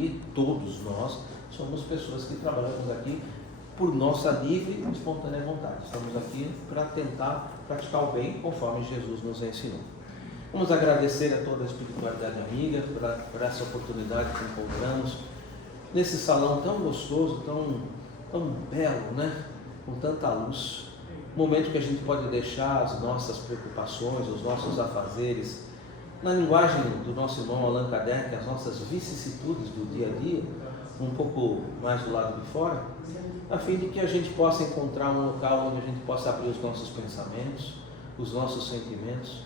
E todos nós somos pessoas que trabalhamos aqui por nossa livre e espontânea vontade. Estamos aqui para tentar praticar o bem conforme Jesus nos ensinou. Vamos agradecer a toda a espiritualidade amiga por essa oportunidade que encontramos nesse salão tão gostoso, tão belo, né? Com tanta luz. Momento que a gente pode deixar as nossas preocupações, os nossos afazeres, na linguagem do nosso irmão Allan Kardec, as nossas vicissitudes do dia a dia, um pouco mais do lado de fora, a fim de que a gente possa encontrar um local onde a gente possa abrir os nossos pensamentos, os nossos sentimentos,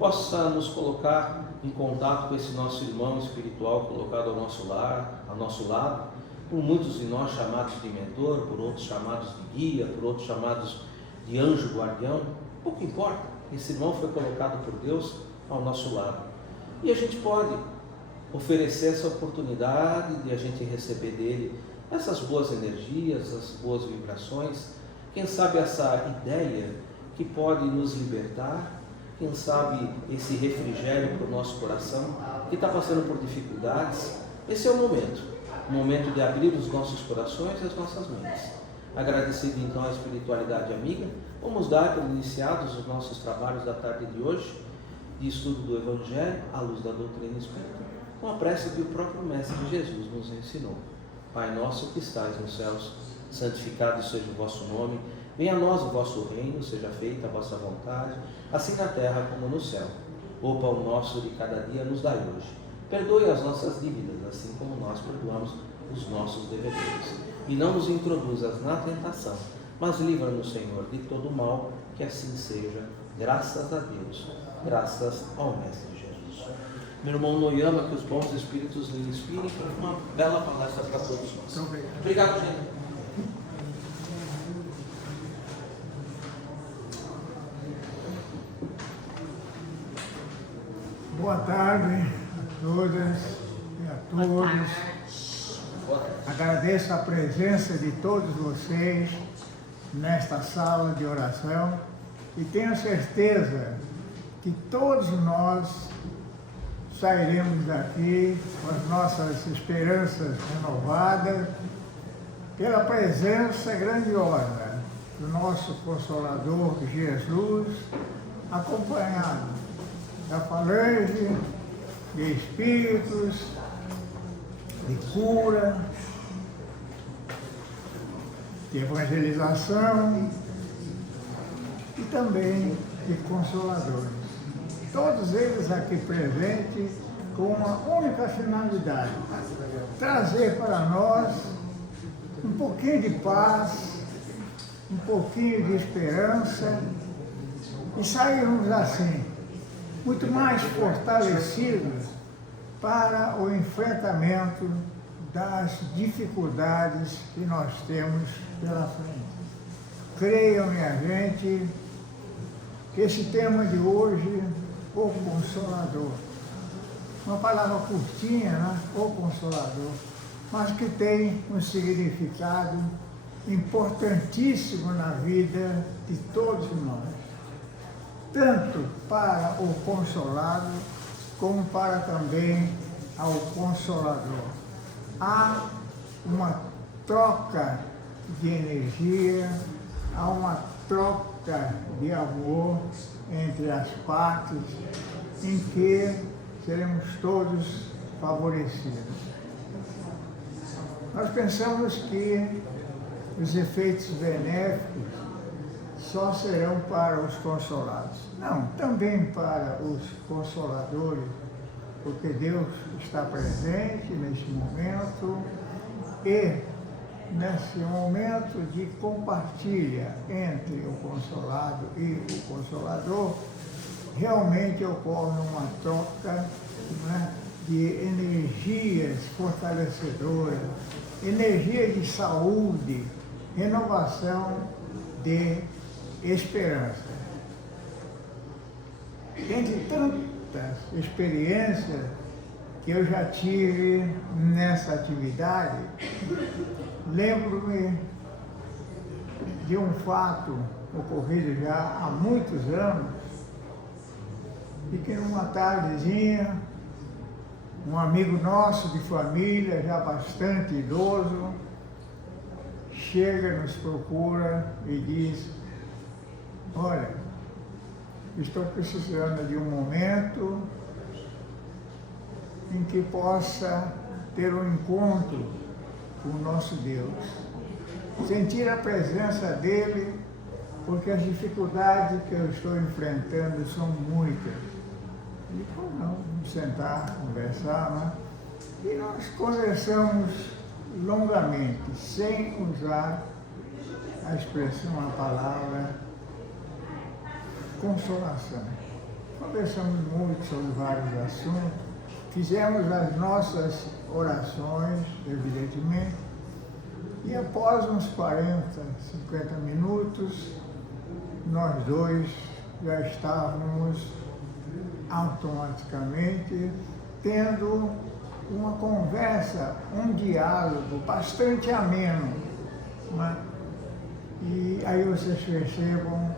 possa nos colocar em contato com esse nosso irmão espiritual colocado ao nosso lado, por muitos de nós chamados de mentor, por outros chamados de guia, por outros chamados de anjo guardião, pouco importa, esse irmão foi colocado por Deus ao nosso lado. E a gente pode oferecer essa oportunidade de a gente receber dele essas boas energias, as boas vibrações, quem sabe essa ideia que pode nos libertar, quem sabe esse refrigério para o nosso coração, que está passando por dificuldades. Esse é o momento de abrir os nossos corações e as nossas mentes. Agradecido então à espiritualidade amiga, vamos dar por iniciados os nossos trabalhos da tarde de hoje, de estudo do Evangelho, à luz da doutrina espírita, com a prece que o próprio Mestre Jesus nos ensinou. Pai nosso que estais nos céus, santificado seja o vosso nome, venha a nós o vosso reino, seja feita a vossa vontade, assim na terra como no céu. O pão nosso de cada dia nos dai hoje. Perdoe as nossas dívidas, assim como nós perdoamos os nossos devedores. E não nos introduzas na tentação, mas livra-nos, Senhor, de todo mal, que assim seja, graças a Deus, graças ao Mestre Jesus. Meu irmão Noyama, que os bons espíritos lhe inspirem para uma bela palestra para todos nós. Obrigado, gente. Boa tarde a todas e a todos. Agradeço a presença de todos vocês nesta sala de oração e tenho certeza que todos nós sairemos daqui com as nossas esperanças renovadas pela presença grandiosa do nosso Consolador Jesus, acompanhado da falange de espíritos, de cura, de evangelização e também de consoladores. Todos eles aqui presentes com uma única finalidade: trazer para nós um pouquinho de paz, um pouquinho de esperança e sairmos assim muito mais fortalecidos para o enfrentamento das dificuldades que nós temos pela frente. Creiam, minha gente, que esse tema de hoje, o Consolador, uma palavra curtinha, né? O Consolador, mas que tem um significado importantíssimo na vida de todos nós, tanto para o consolado, como para também ao Consolador. Há uma troca de energia, há uma troca de amor entre as partes, em que seremos todos favorecidos. Nós pensamos que os efeitos benéficos só serão para os consolados. Não, também para os consoladores, porque Deus está presente nesse momento e nesse momento de compartilha entre o consolado e o consolador, realmente ocorre uma troca, né, de energias fortalecedoras, energia de saúde, renovação de esperança. Entre tantas experiências que eu já tive nessa atividade, lembro-me de um fato ocorrido já há muitos anos, e que numa tardezinha um amigo nosso de família, já bastante idoso, chega, nos procura e diz: olha, estou precisando de um momento em que possa ter um encontro com o nosso Deus, sentir a presença dele, porque as dificuldades que eu estou enfrentando são muitas. E falou: não, vamos sentar, conversar, né? E nós conversamos longamente, sem usar a expressão, a palavra consolação. Conversamos muito sobre vários assuntos, fizemos as nossas orações, evidentemente, e após uns 40, 50 minutos, nós dois já estávamos automaticamente tendo uma conversa, um diálogo bastante ameno, né? E aí vocês percebam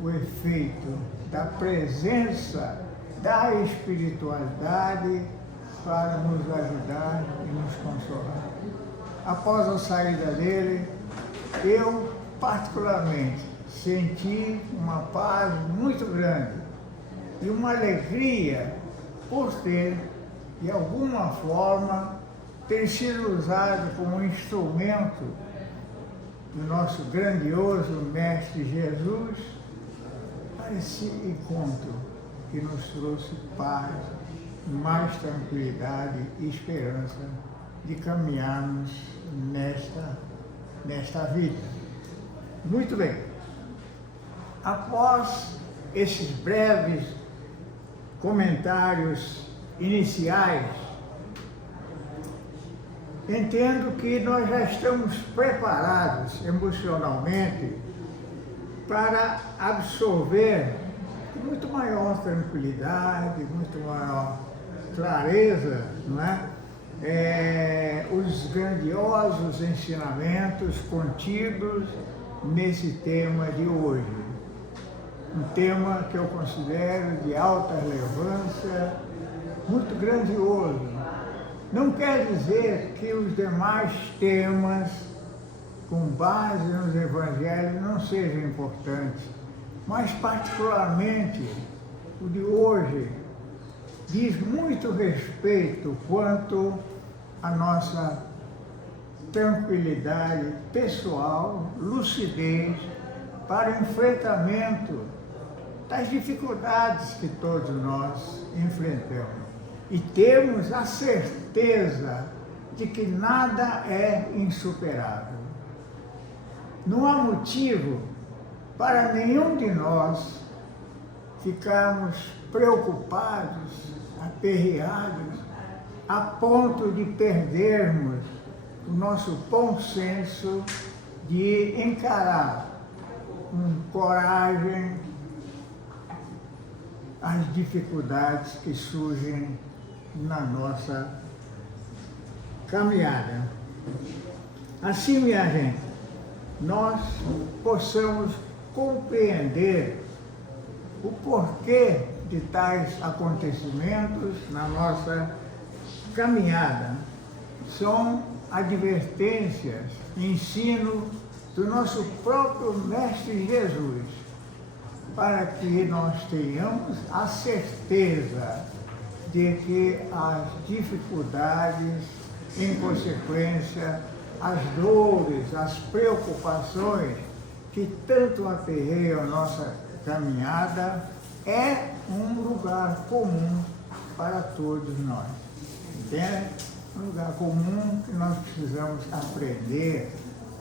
o efeito da presença da espiritualidade para nos ajudar e nos consolar. Após a saída dele, eu particularmente senti uma paz muito grande e uma alegria por ter, de alguma forma, ter sido usado como instrumento do nosso grandioso Mestre Jesus para esse encontro que nos trouxe paz, mais tranquilidade e esperança de caminharmos nesta vida. Muito bem. Após esses breves comentários iniciais, entendo que nós já estamos preparados emocionalmente para absorver com muito maior tranquilidade, muito maior clareza, não é? Os grandiosos ensinamentos contidos nesse tema de hoje. Um tema que eu considero de alta relevância, muito grandioso. Não quer dizer que os demais temas, com base nos evangelhos, não sejam importantes, mas particularmente o de hoje diz muito respeito quanto à nossa tranquilidade pessoal, lucidez para o enfrentamento das dificuldades que todos nós enfrentamos. E temos a certeza de que nada é insuperável. Não há motivo para nenhum de nós ficarmos preocupados, aperreados, a ponto de perdermos o nosso bom senso de encarar com coragem as dificuldades que surgem na nossa caminhada. Assim, minha gente, nós possamos compreender o porquê de tais acontecimentos na nossa caminhada. São advertências, ensino do nosso próprio Mestre Jesus, para que nós tenhamos a certeza de que as dificuldades, em consequência, as dores, as preocupações que tanto aperreiam a nossa caminhada, é um lugar comum para todos nós. Entende? Um lugar comum que nós precisamos aprender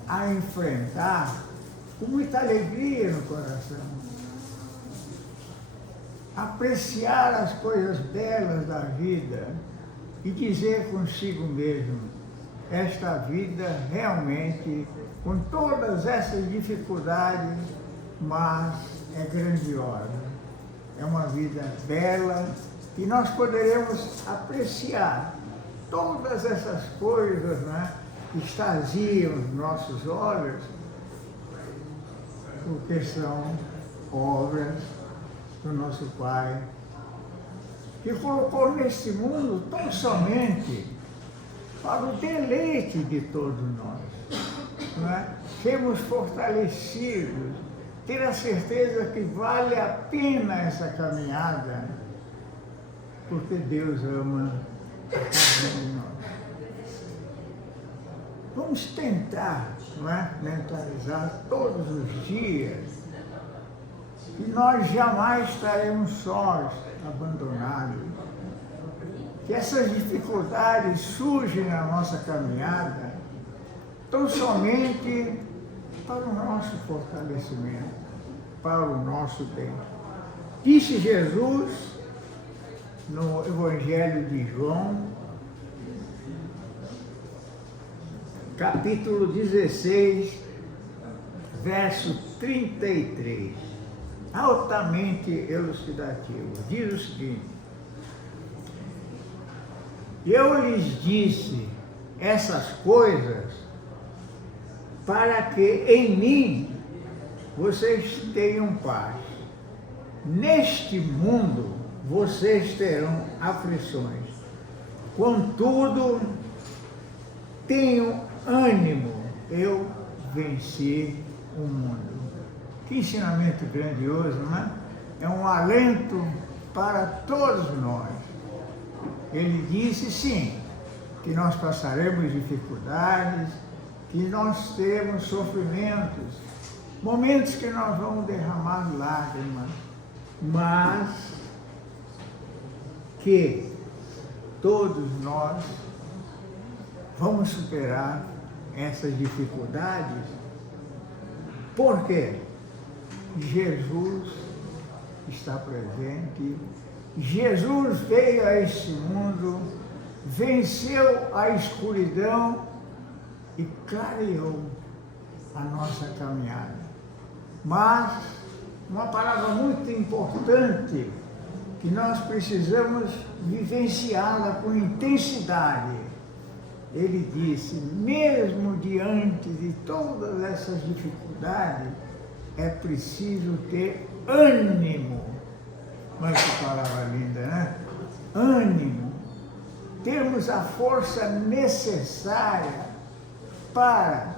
a enfrentar com muita alegria no coração. Apreciar as coisas belas da vida e dizer consigo mesmo: esta vida realmente, com todas essas dificuldades, mas é grandiosa. É uma vida bela e nós poderemos apreciar todas essas coisas, né, que extasiam os nossos olhos, porque são obras do nosso Pai, que colocou neste mundo tão somente para o deleite de todos nós. Não é? Sermos fortalecidos, ter a certeza que vale a pena essa caminhada, porque Deus ama a cada um de nós. Vamos tentar, não é? Mentalizar todos os dias que nós jamais estaremos sós, abandonados. Que essas dificuldades surgem na nossa caminhada tão somente para o nosso fortalecimento, para o nosso bem. Disse Jesus no Evangelho de João, capítulo 16, verso 33, altamente elucidativo. Diz o seguinte: eu lhes disse essas coisas para que em mim vocês tenham paz. Neste mundo vocês terão aflições. Contudo, tenham ânimo, eu venci o mundo. Que ensinamento grandioso, não é? É um alento para todos nós. Ele disse, sim, que nós passaremos dificuldades, que nós teremos sofrimentos, momentos que nós vamos derramar lágrimas, mas que todos nós vamos superar essas dificuldades, porque Jesus está presente. Jesus veio a este mundo, venceu a escuridão e clareou a nossa caminhada. Mas uma palavra muito importante que nós precisamos vivenciá-la com intensidade. Ele disse, mesmo diante de todas essas dificuldades, é preciso ter ânimo. Olha que palavra linda, né? Ânimo. Termos a força necessária para,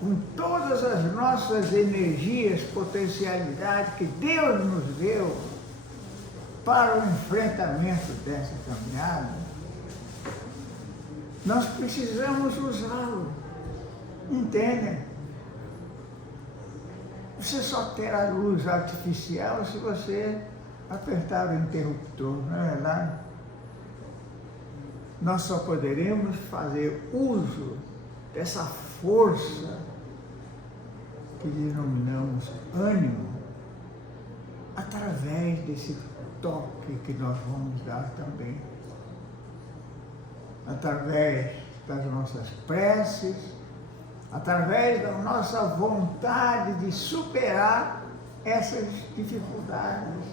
com todas as nossas energias, potencialidades que Deus nos deu para o enfrentamento dessa caminhada, nós precisamos usá-lo. Entendem? Você só terá luz artificial se você apertar o interruptor, não é verdade? Nós só poderemos fazer uso dessa força que denominamos ânimo através desse toque que nós vamos dar também. Através das nossas preces, através da nossa vontade de superar essas dificuldades.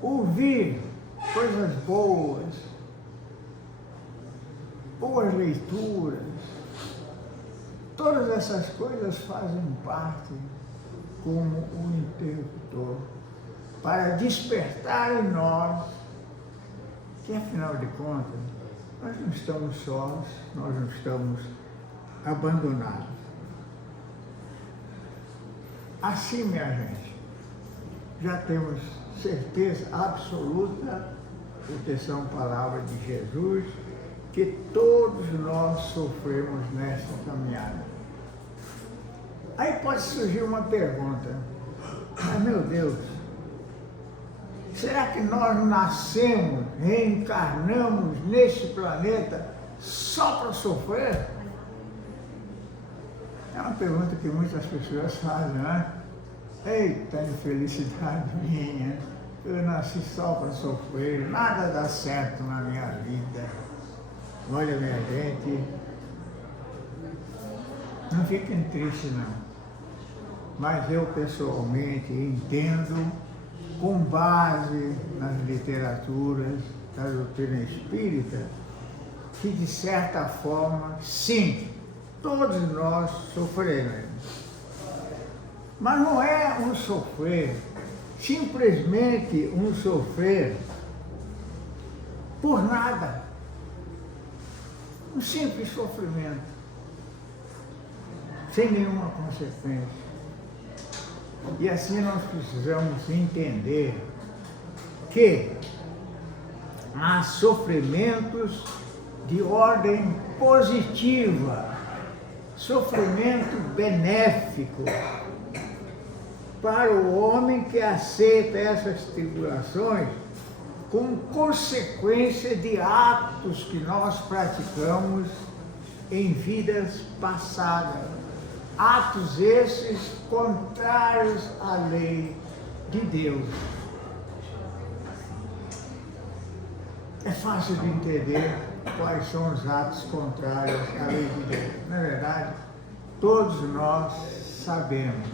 Ouvir coisas boas, boas leituras, todas essas coisas fazem parte como um interruptor para despertar em nós que, afinal de contas, nós não estamos sós, nós não estamos abandonados. Assim, minha gente, já temos certeza absoluta, proteção, palavra de Jesus, que todos nós sofremos nessa caminhada. Aí pode surgir uma pergunta, mas meu Deus, será que nós nascemos, reencarnamos neste planeta só para sofrer? É uma pergunta que muitas pessoas fazem, né? Eita infelicidade minha, eu nasci só para sofrer, nada dá certo na minha vida. Olha, minha gente, não fiquem tristes não, mas eu pessoalmente entendo, com base nas literaturas da doutrina espírita, que de certa forma, sim, todos nós sofreremos. Mas não é um sofrer simplesmente um sofrer por nada. Um simples sofrimento, sem nenhuma consequência. E assim nós precisamos entender que há sofrimentos de ordem positiva, sofrimento benéfico para o homem que aceita essas tribulações como consequência de atos que nós praticamos em vidas passadas. Atos esses contrários à lei de Deus. É fácil de entender quais são os atos contrários à lei de Deus. Na verdade, todos nós sabemos,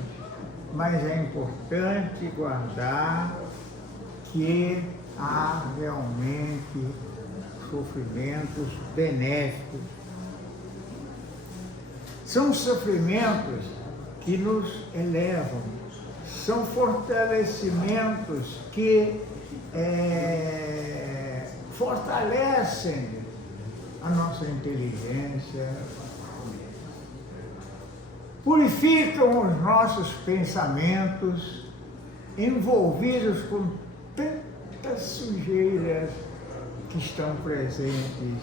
mas é importante guardar que há realmente sofrimentos benéficos. São sofrimentos que nos elevam, são fortalecimentos que fortalecem a nossa inteligência, purificam os nossos pensamentos, envolvidos com tantas sujeiras que estão presentes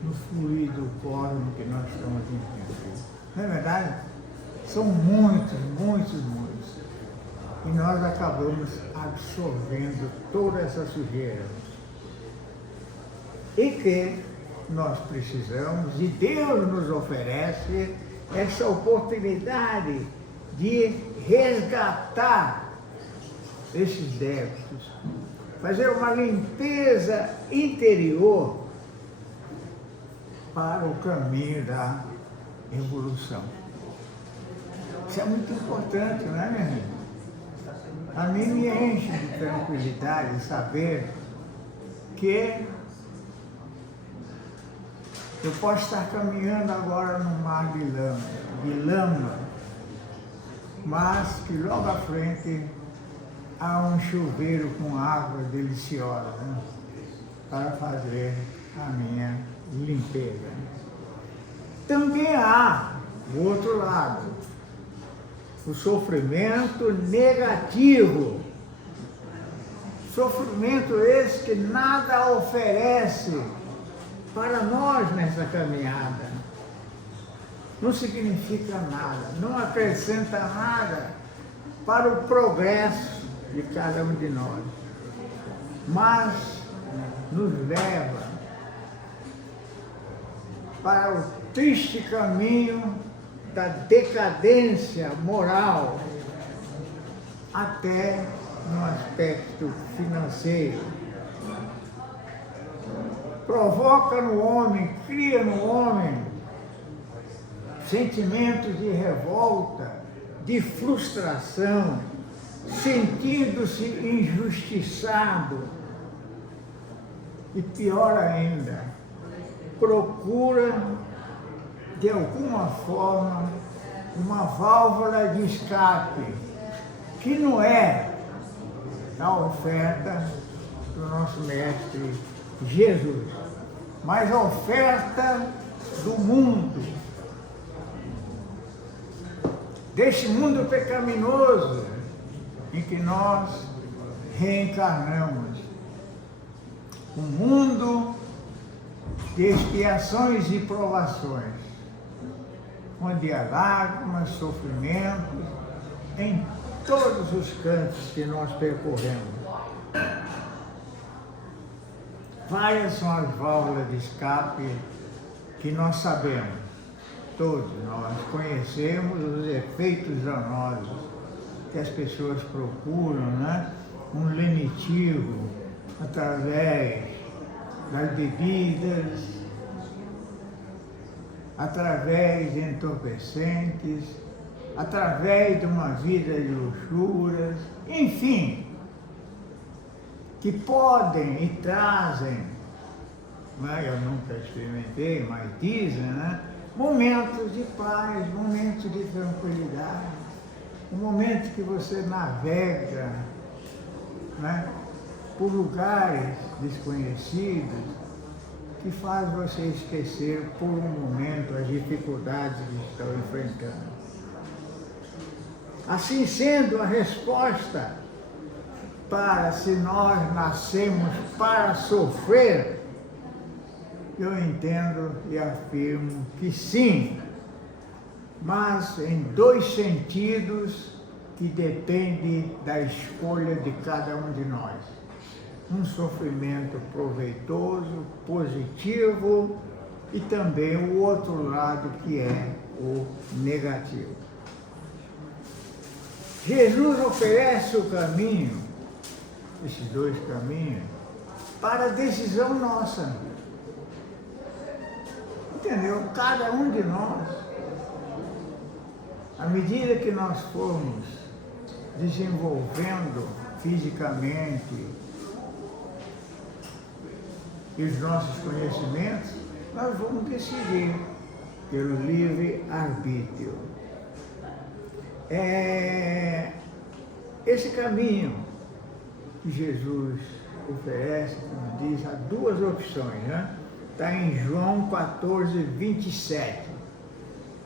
no fluido cósmico que nós estamos vivendo. Não é verdade? São muitos. E nós acabamos absorvendo toda essa sujeira. E que nós precisamos, e Deus nos oferece essa oportunidade de resgatar esses débitos, fazer uma limpeza interior para o caminho da evolução. Isso é muito importante, não é, minha amiga? A mim me enche de tranquilidade saber que eu posso estar caminhando agora no mar de lama, mas que logo à frente há um chuveiro com água deliciosa, né, para fazer a minha limpeza. Também há o outro lado, o sofrimento negativo. Sofrimento esse que nada oferece para nós nessa caminhada. Não significa nada, não acrescenta nada para o progresso de cada um de nós, mas nos leva para o triste caminho da decadência moral, até no aspecto financeiro. Provoca no homem, cria no homem sentimentos de revolta, de frustração, sentindo-se injustiçado. E pior ainda, procura de alguma forma uma válvula de escape, que não é a oferta do nosso Mestre Jesus, mas a oferta do mundo, deste mundo pecaminoso em que nós reencarnamos. Um mundo de expiações e provações, onde há lágrimas, sofrimentos, em todos os cantos que nós percorremos. Várias são as válvulas de escape que nós sabemos, todos nós conhecemos os efeitos danosos que as pessoas procuram, né? Um lenitivo através das bebidas, através de entorpecentes, através de uma vida de luxúrias, enfim, que podem e trazem, né, eu nunca experimentei, mas dizem, né, momentos de paz, momentos de tranquilidade, o momento que você navega, né, por lugares desconhecidos, que faz você esquecer por um momento as dificuldades que estão enfrentando. Assim sendo, a resposta para se nós nascemos para sofrer, eu entendo e afirmo que sim, mas em dois sentidos que dependem da escolha de cada um de nós. Um sofrimento proveitoso, positivo, e também o outro lado que é o negativo. Jesus oferece o caminho, esses dois caminhos, para a decisão nossa. Entendeu? Cada um de nós, à medida que nós formos desenvolvendo fisicamente os nossos conhecimentos, nós vamos decidir pelo livre-arbítrio. Esse caminho que Jesus oferece, como diz, há duas opções, né? Está em João 14, 27.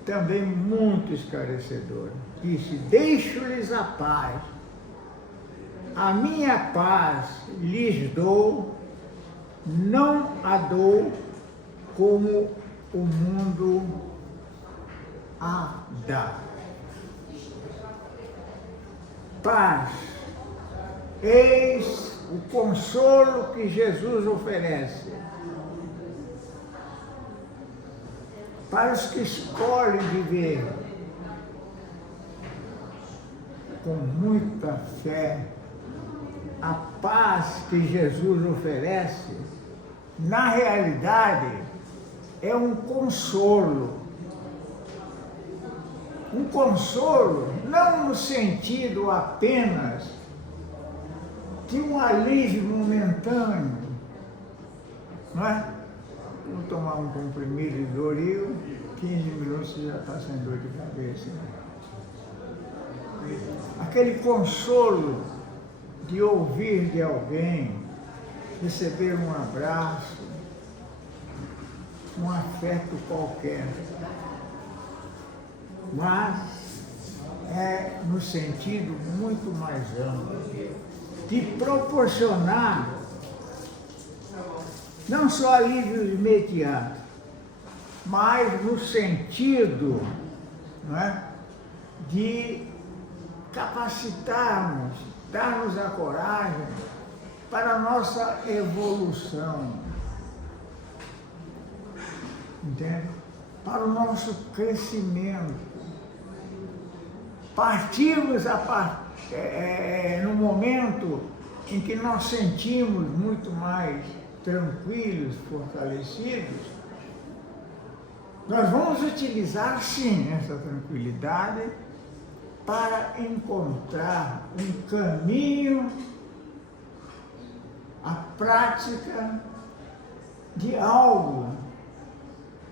Também muito esclarecedor. Disse: deixo-lhes a paz, a minha paz lhes dou, não a dou como o mundo a dá. Paz, eis o consolo que Jesus oferece para os que escolhem viver com muita fé. A paz que Jesus oferece, na realidade, é um consolo. Um consolo não no sentido apenas de um alívio momentâneo, não é? Vou tomar um comprimido de Doril, 15 minutos você já está sem dor de cabeça. Aquele consolo de ouvir de alguém, receber um abraço, um afeto qualquer. Mas é no sentido muito mais amplo de proporcionar não só alívio imediato, mas no sentido, não é, de capacitarmos, darmos a coragem para a nossa evolução, entende? Para o nosso crescimento. Partirmos no momento em que nós sentimos muito mais tranquilos, fortalecidos, nós vamos utilizar sim essa tranquilidade para encontrar um caminho, a prática de algo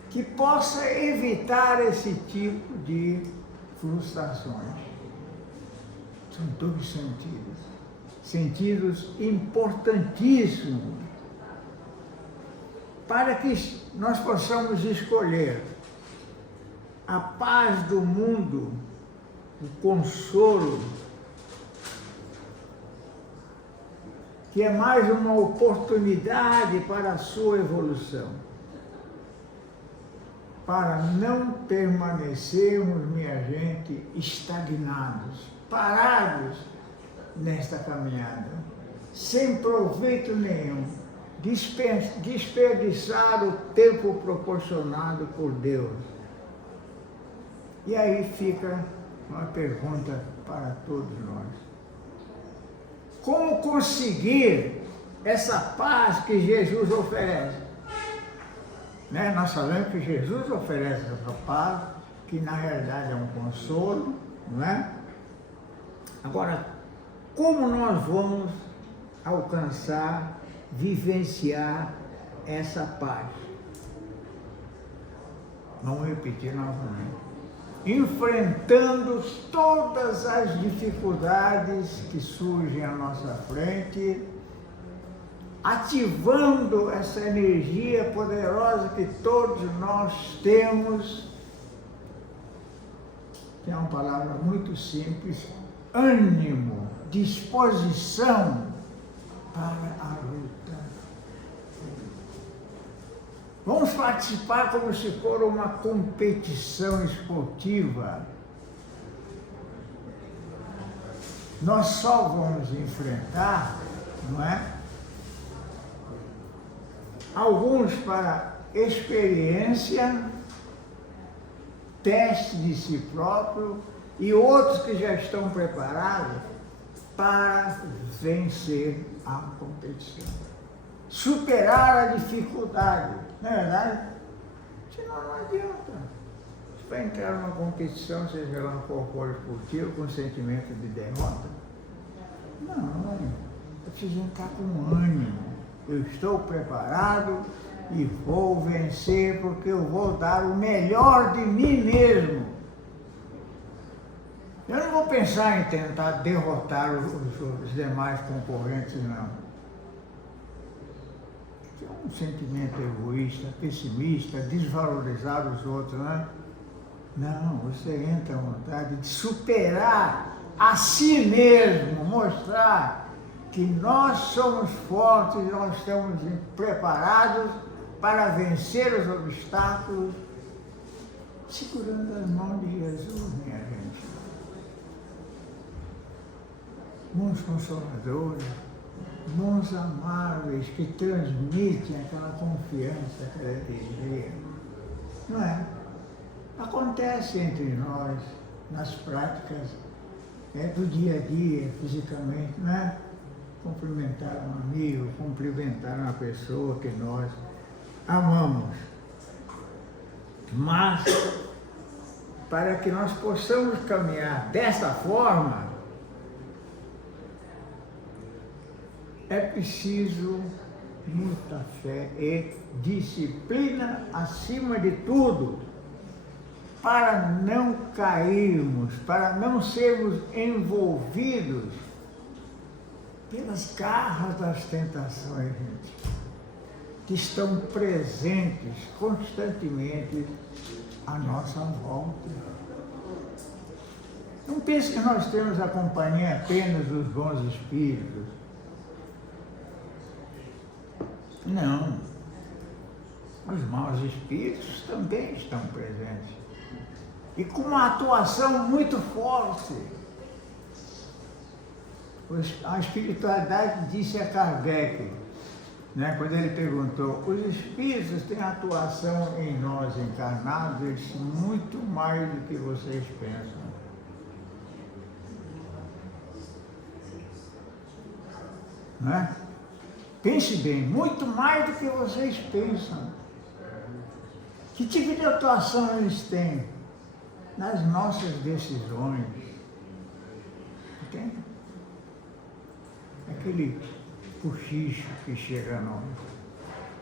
que possa evitar esse tipo de frustrações. São dois sentidos importantíssimos para que nós possamos escolher a paz do mundo, o consolo, que é mais uma oportunidade para a sua evolução, para não permanecermos, minha gente, estagnados, parados nesta caminhada, sem proveito nenhum, desperdiçar o tempo proporcionado por Deus. E aí fica uma pergunta para todos nós. Como conseguir essa paz que Jesus oferece? Né? Nós sabemos que Jesus oferece essa paz, que na realidade é um consolo, não é? Agora, como nós vamos alcançar, vivenciar essa paz? Vamos repetir novamente. enfrentando todas as dificuldades que surgem à nossa frente, ativando essa energia poderosa que todos nós temos, que é uma palavra muito simples, ânimo, disposição para a luta. Vamos participar como se for uma competição esportiva. Nós só vamos enfrentar, não é? Alguns para experiência, teste de si próprio, e outros que já estão preparados para vencer a competição. Superar a dificuldade, não é verdade? Senão não adianta. Você vai entrar numa competição, seja lá qual for esportivo, com sentimento de derrota? Não, eu preciso entrar com ânimo. Eu estou preparado e vou vencer porque eu vou dar o melhor de mim mesmo. Eu não vou pensar em tentar derrotar os demais concorrentes, não. É um sentimento egoísta, pessimista, desvalorizar os outros, né? Não, você entra à vontade de superar a si mesmo, mostrar que nós somos fortes, nós estamos preparados para vencer os obstáculos, segurando as mãos de Jesus, minha gente. Mãos consoladoras, mãos amáveis que transmitem aquela confiança, aquela alegria. Não é? Acontece entre nós, nas práticas do dia a dia, fisicamente, não é? Cumprimentar um amigo, cumprimentar uma pessoa que nós amamos. Mas, para que nós possamos caminhar dessa forma, é preciso muita fé e disciplina acima de tudo, para não cairmos, para não sermos envolvidos pelas garras das tentações, gente, que estão presentes constantemente à nossa volta. Não pense que nós temos a companhia apenas dos bons espíritos. Não. Os maus espíritos também estão presentes. E com uma atuação muito forte. A espiritualidade disse a Kardec, né, quando ele perguntou, os espíritos têm atuação em nós encarnados? Ele disse, muito mais do que vocês pensam. Né? Pense bem, muito mais do que vocês pensam. Que tipo de atuação eles têm nas nossas decisões? Entende? Aquele cochicho que chega a nós,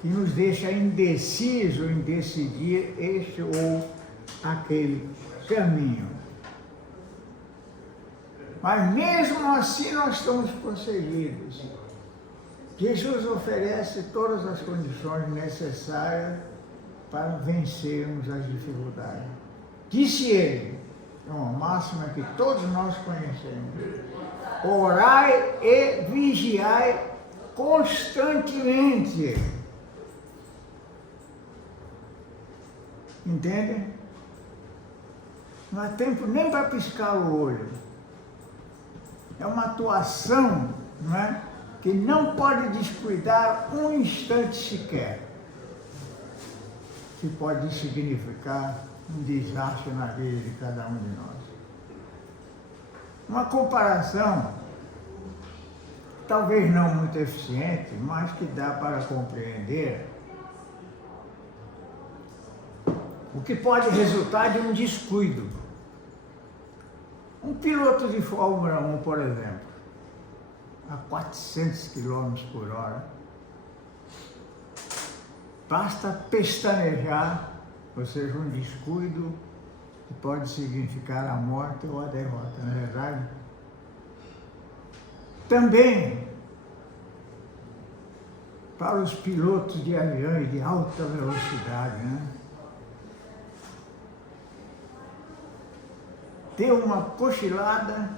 que nos deixa indeciso em decidir este ou aquele caminho. Mas mesmo assim nós estamos prosseguidos. Jesus oferece todas as condições necessárias para vencermos as dificuldades. Disse ele, é uma máxima que todos nós conhecemos, orai e vigiai constantemente. Entende? Não há tempo nem para piscar o olho. É uma atuação, não é? Que não pode descuidar um instante sequer, que pode significar um desastre na vida de cada um de nós. Uma comparação, talvez não muito eficiente, mas que dá para compreender o que pode resultar de um descuido. Um piloto de Fórmula 1, por exemplo, a 400 km por hora, basta pestanejar, ou seja, um descuido, que pode significar a morte ou a derrota, não é verdade? Também para os pilotos de aviões de alta velocidade, né? Ter uma cochilada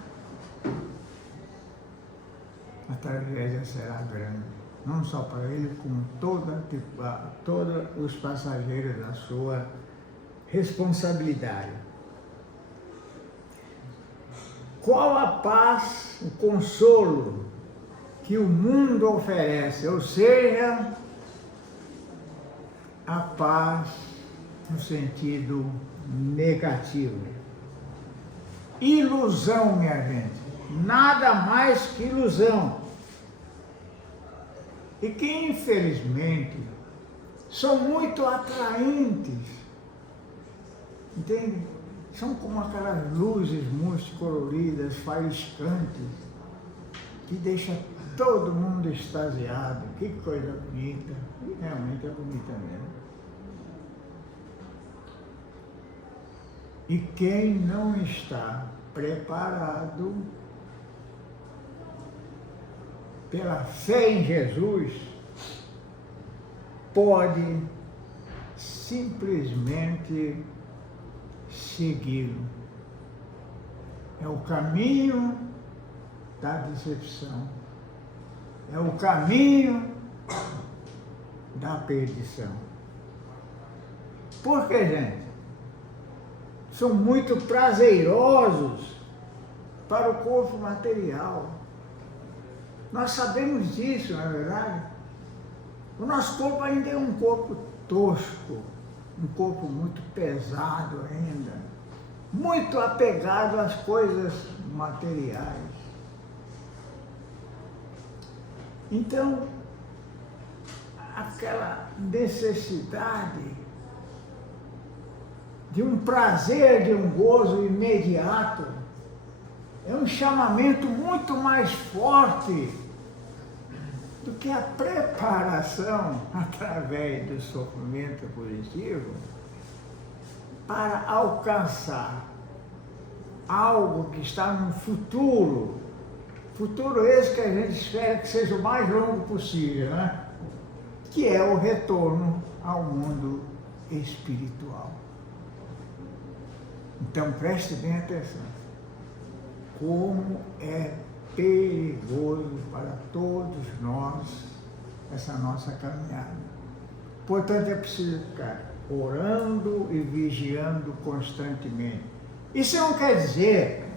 a tragédia será grande, não só para ele, como todos os passageiros da sua responsabilidade. Qual a paz, o consolo que o mundo oferece, ou seja, a paz no sentido negativo. Ilusão, minha gente, nada mais que ilusão. E que, infelizmente, são muito atraentes, entende? São como aquelas luzes multicoloridas, faiscantes, que deixam todo mundo extasiado. Que coisa bonita, e realmente é bonita mesmo. E quem não está preparado pela fé em Jesus, pode simplesmente segui-lo. É o caminho da decepção. É o caminho da perdição. Por que, gente? São muito prazerosos para o corpo material. Nós sabemos disso, não é verdade? O nosso corpo ainda é um corpo tosco, um corpo muito pesado ainda, muito apegado às coisas materiais. Então, aquela necessidade de um prazer, de um gozo imediato, é um chamamento muito mais forte do que a preparação através do sofrimento positivo para alcançar algo que está no futuro. Futuro esse que a gente espera que seja o mais longo possível, né? Que é o retorno ao mundo espiritual. Então preste bem atenção. Como é perigoso para todos nós essa nossa caminhada. Portanto, é preciso ficar orando e vigiando constantemente. Isso não quer dizer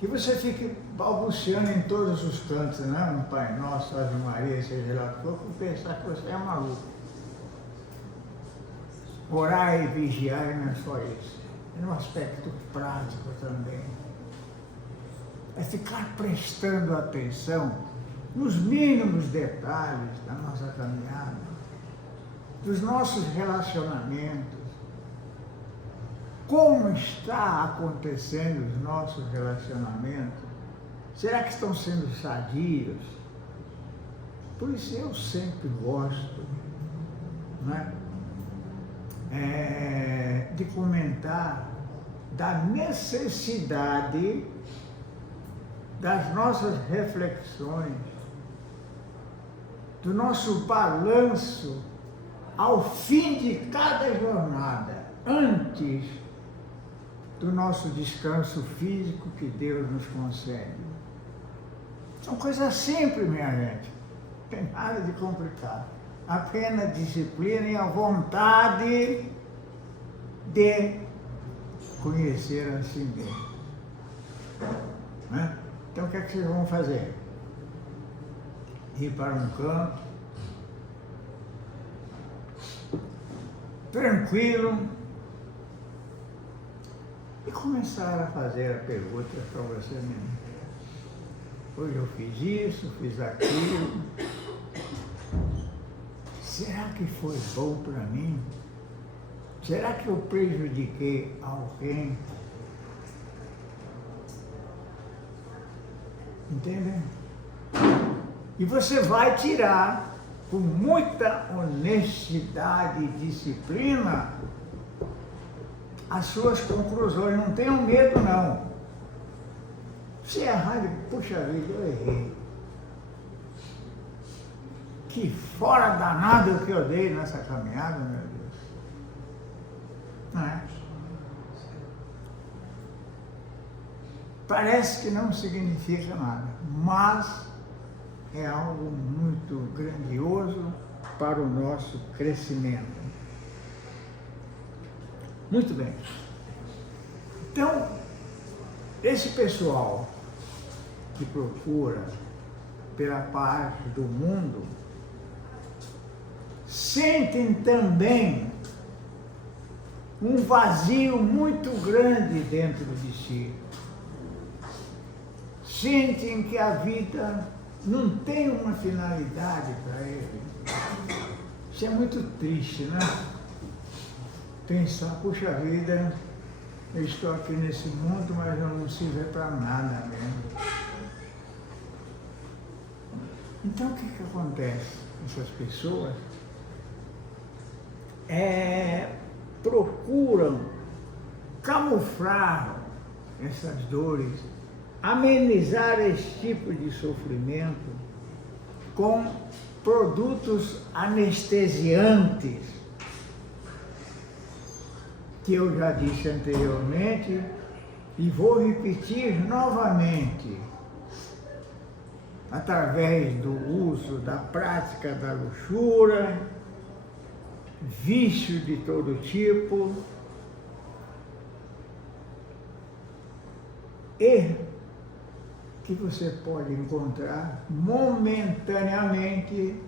que você fique balbuciando em todos os cantos, né? No Pai Nosso, Ave Maria, seja lá o que for, por pensar que você é maluco. Orar e vigiar não é só isso. É no aspecto prático também. É ficar prestando atenção nos mínimos detalhes da nossa caminhada, dos nossos relacionamentos. Como está acontecendo os nossos relacionamentos? Será que estão sendo sadios? Por isso eu sempre gosto, né, de comentar da necessidade das nossas reflexões, do nosso balanço ao fim de cada jornada, antes do nosso descanso físico que Deus nos concede. São coisas simples, minha gente, não tem nada de complicado. Apenas disciplina e a vontade de conhecer a si mesmo. Né? Então o que é que vocês vão fazer? Ir para um canto, tranquilo, e começar a fazer a pergunta para você mesmo. Hoje eu fiz isso, fiz aquilo. Será que foi bom para mim? Será que eu prejudiquei alguém? Entendem? E você vai tirar, com muita honestidade e disciplina, as suas conclusões. Não tenham medo, não. Se errar, puxa vida, eu errei. Que fora danado que eu dei nessa caminhada, meu Deus. Não é? Parece que não significa nada, mas é algo muito grandioso para o nosso crescimento. Muito bem. Então, esse pessoal que procura pela paz do mundo sentem também um vazio muito grande dentro de si. Sentem que a vida não tem uma finalidade para ele. Isso é muito triste, né? Pensar, puxa vida, eu estou aqui nesse mundo, mas eu não sirvo para nada mesmo. Então o que acontece? Essas pessoas procuram camuflar essas dores, amenizar esse tipo de sofrimento com produtos anestesiantes, que eu já disse anteriormente e vou repetir novamente, através do uso da prática da luxúria, vício de todo tipo e que você pode encontrar momentaneamente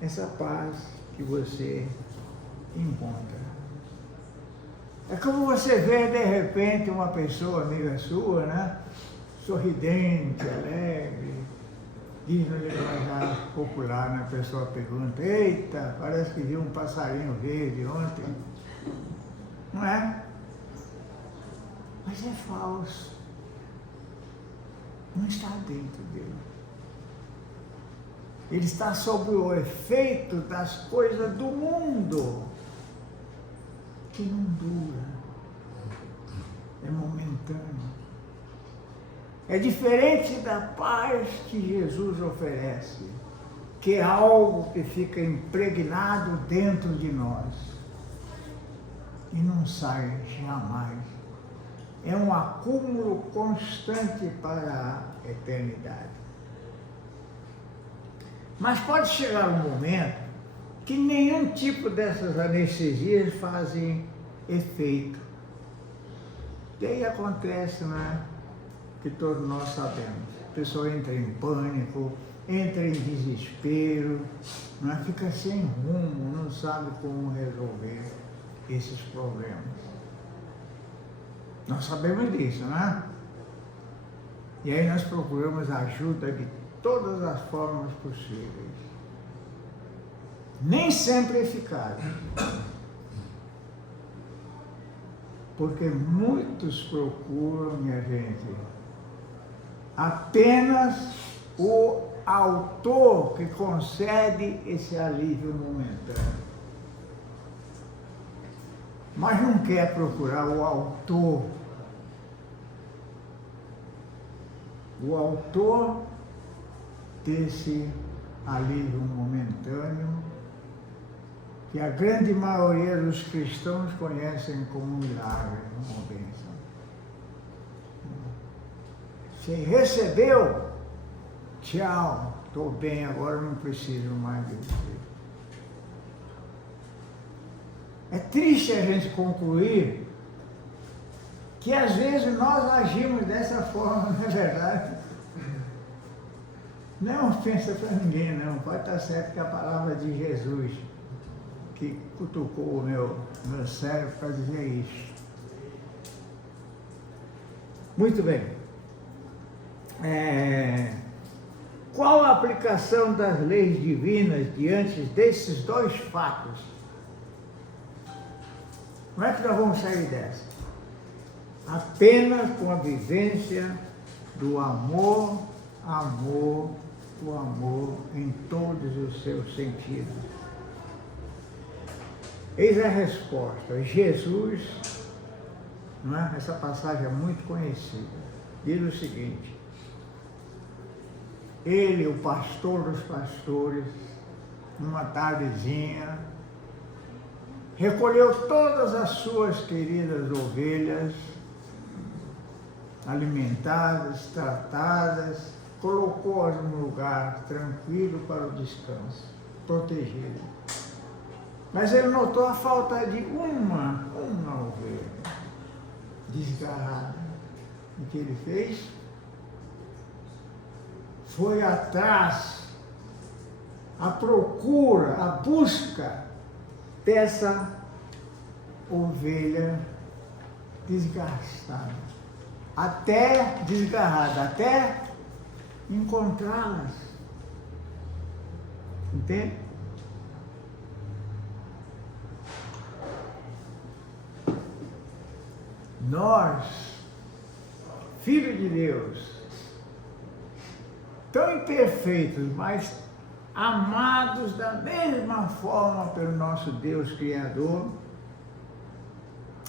essa paz que você encontra. É como você vê de repente uma pessoa amiga sua, né? Sorridente, alegre, diz no linguajar popular, né? A pessoa pergunta, eita, parece que viu um passarinho verde ontem. Não é? Mas é falso. Não está dentro dele. Ele está sob o efeito das coisas do mundo, que não dura, é momentâneo. É diferente da paz que Jesus oferece, que é algo que fica impregnado dentro de nós e não sai jamais. É um acúmulo constante para a eternidade. Mas pode chegar um momento que nenhum tipo dessas anestesias fazem efeito. E aí acontece, né, que todos nós sabemos. A pessoa entra em pânico, entra em desespero, né, fica sem rumo, não sabe como resolver esses problemas. Nós sabemos disso, né? E aí nós procuramos ajuda de todas as formas possíveis. Nem sempre eficaz. Porque muitos procuram, minha gente, apenas o autor que concede esse alívio momentâneo. Mas não quer procurar o autor desse alívio momentâneo, que a grande maioria dos cristãos conhecem como um milagre, uma bênção. Você recebeu? Tchau, estou bem, agora não preciso mais de você. É triste a gente concluir que às vezes nós agimos dessa forma, não é verdade? Não é ofensa para ninguém, não. Pode estar certo que a palavra de Jesus que cutucou o meu cérebro para dizer isso. Muito bem. Qual a aplicação das leis divinas diante desses dois fatos? Como é que nós vamos sair dessa? Apenas com a vivência do amor em todos os seus sentidos. Eis a resposta. Jesus não é? Essa passagem é muito conhecida. Diz o seguinte: ele, o pastor dos pastores, numa tardezinha, recolheu todas as suas queridas ovelhas, alimentadas, tratadas, colocou-as num lugar tranquilo para o descanso, protegido. Mas ele notou a falta de uma ovelha desgarrada. O que ele fez? Foi atrás, à procura, à busca dessa ovelha desgastada, até desgarrada, até encontrá-las. Entende? Nós, filhos de Deus, tão imperfeitos, mas amados da mesma forma pelo nosso Deus Criador,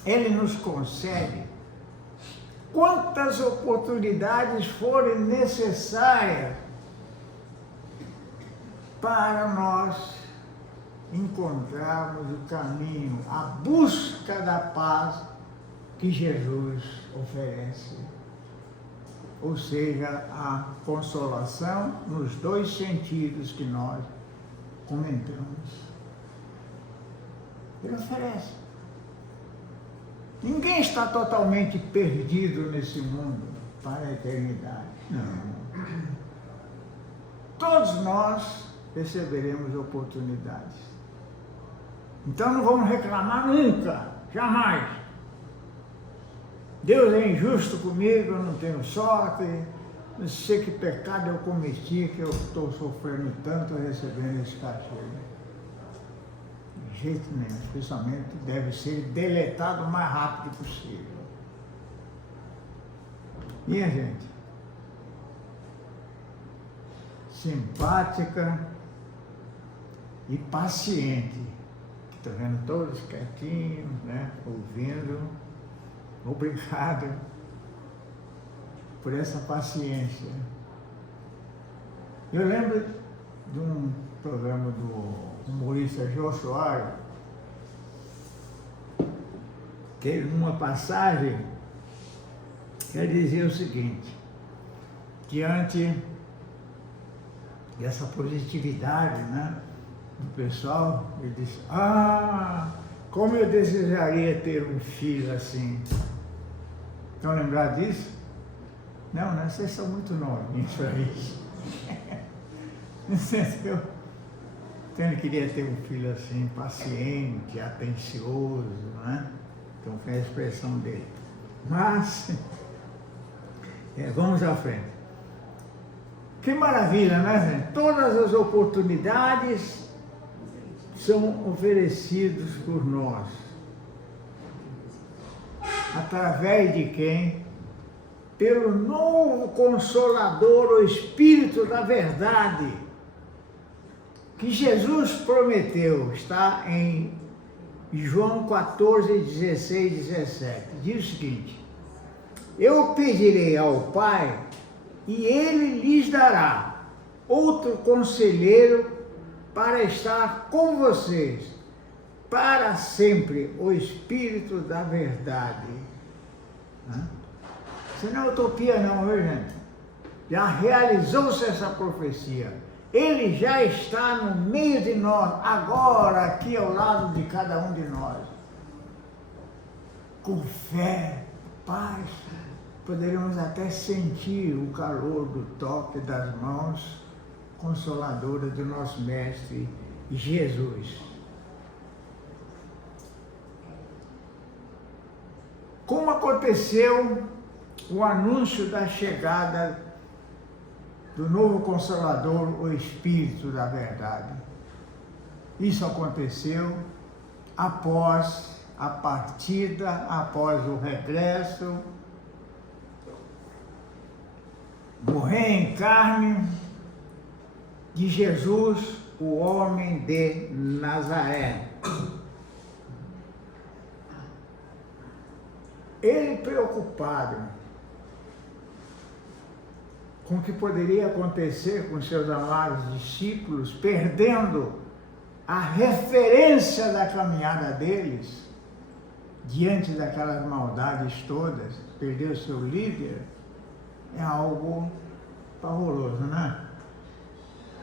Ele nos concede quantas oportunidades forem necessárias para nós encontrarmos o caminho, a busca da paz que Jesus oferece. Ou seja, a consolação nos dois sentidos que nós comentamos. Ele oferece. Ninguém está totalmente perdido nesse mundo para a eternidade. Não. Todos nós receberemos oportunidades. Então não vamos reclamar nunca, jamais. Deus é injusto comigo, eu não tenho sorte, não sei que pecado eu cometi, que eu estou sofrendo tanto recebendo esse castigo. De jeito nenhum, esse pensamento deve ser deletado o mais rápido possível. Minha gente, simpática e paciente, estou vendo todos quietinhos, né, ouvindo. Obrigado por essa paciência. Eu lembro de um programa do humorista Jô Soares, que numa passagem ele dizia o seguinte: diante dessa positividade, né, do pessoal, ele disse: como eu desejaria ter um filho assim. Estão lembrados disso? Não, né? Vocês são muito novinhos para isso. Entendeu? Então ele queria ter um filho assim, paciente, atencioso, né? Então foi a expressão dele. Mas, vamos à frente. Que maravilha, né, gente? Todas as oportunidades são oferecidas por nós. Através de quem? Pelo novo Consolador, o Espírito da Verdade, que Jesus prometeu, está em João 14, 16, 17. Diz o seguinte: eu pedirei ao Pai, e Ele lhes dará outro conselheiro para estar com vocês para sempre, o Espírito da Verdade. Isso não é utopia não, viu, gente? Já realizou-se essa profecia. Ele já está no meio de nós, agora, aqui ao lado de cada um de nós. Com fé, paz, poderemos até sentir o calor do toque das mãos consoladoras do nosso Mestre Jesus. Como aconteceu o anúncio da chegada do novo Consolador, o Espírito da Verdade? Isso aconteceu após a partida, após o regresso, morrer em carne de Jesus, o homem de Nazaré. ele preocupado com o que poderia acontecer com seus amados discípulos, perdendo a referência da caminhada deles, diante daquelas maldades todas, perder o seu líder, é algo pavoroso, né?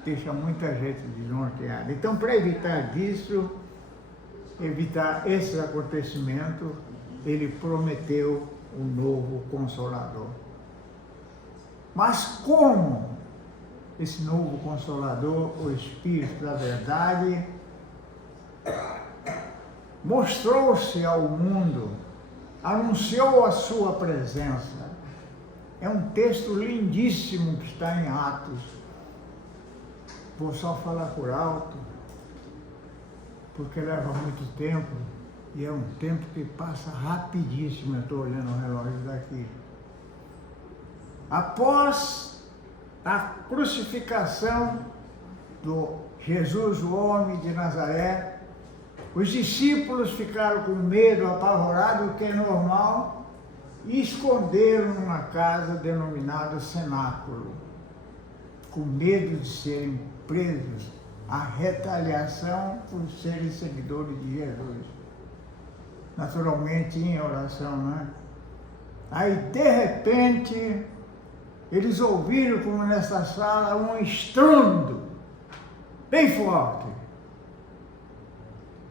Deixa muita gente desnorteada. Então, para evitar disso, evitar esses acontecimentos, ele prometeu um novo Consolador. Mas como esse novo Consolador, o Espírito da Verdade, mostrou-se ao mundo, anunciou a sua presença? É um texto lindíssimo que está em Atos. Vou só falar por alto, porque leva muito tempo, e é um tempo que passa rapidíssimo. Eu estou olhando o relógio daqui. Após a crucificação do Jesus, o homem de Nazaré, os discípulos ficaram com medo, apavorados, o que é normal, e esconderam numa casa denominada Cenáculo, com medo de serem presos, a retaliação por serem seguidores de Jesus. Naturalmente em oração, né? Aí, de repente, eles ouviram, como nessa sala, um estrondo bem forte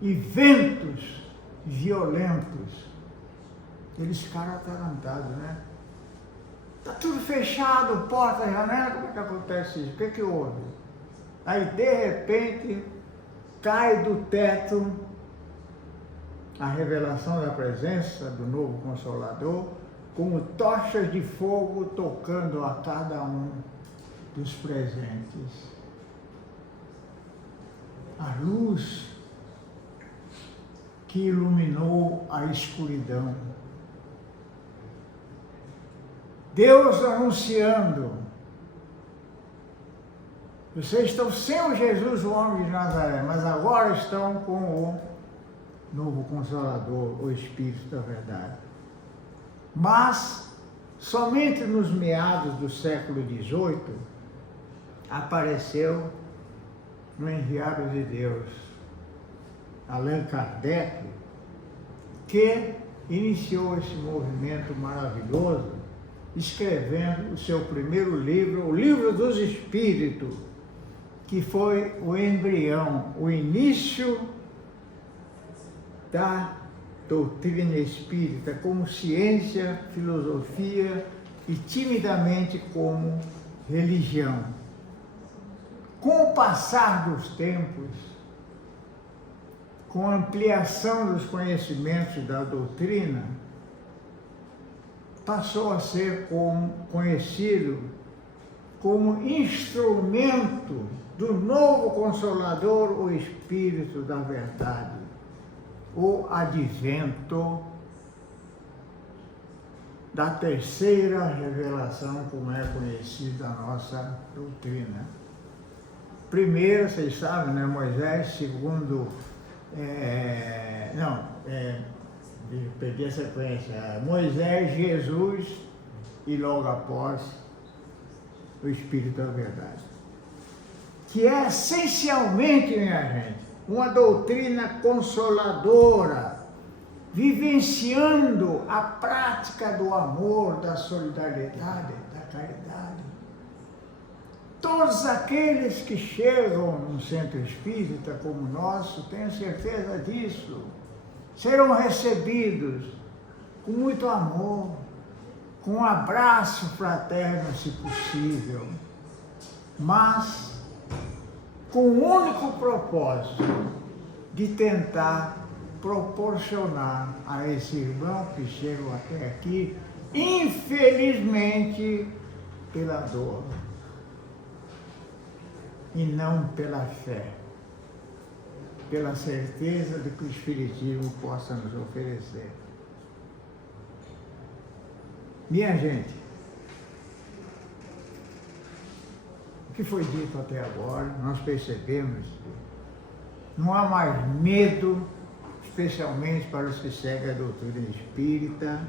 e ventos violentos. Eles ficaram atarantados, né? Está tudo fechado, porta, janela, como é que acontece isso? O que houve? Aí, de repente, cai do teto a revelação da presença do novo Consolador, como tochas de fogo tocando a cada um dos presentes. A luz que iluminou a escuridão. Deus anunciando: vocês estão sem o Jesus, o homem de Nazaré, mas agora estão com o novo Consolador, o Espírito da Verdade. Mas, somente nos meados do século XVIII, apareceu um enviado de Deus, Allan Kardec, que iniciou esse movimento maravilhoso, escrevendo o seu primeiro livro, o Livro dos Espíritos, que foi o embrião, o início da doutrina espírita como ciência, filosofia e timidamente como religião. Com o passar dos tempos, com a ampliação dos conhecimentos da doutrina, passou a ser conhecido como instrumento do novo Consolador, o Espírito da Verdade, o advento da terceira revelação, como é conhecida a nossa doutrina. Primeiro, vocês sabem, né, Moisés, segundo, perdi a sequência, Moisés, Jesus e logo após o Espírito da Verdade, que é essencialmente, minha gente, uma doutrina consoladora, vivenciando a prática do amor, da solidariedade, da caridade. Todos aqueles que chegam num centro espírita como o nosso, tenho certeza disso, serão recebidos com muito amor, com um abraço fraterno, se possível, mas com o único propósito de tentar proporcionar a esse irmão que chegou até aqui, infelizmente, pela dor e não pela fé, pela certeza de que o Espiritismo possa nos oferecer. Minha gente, o que foi dito até agora, nós percebemos, não há mais medo, especialmente para os que seguem a doutrina espírita,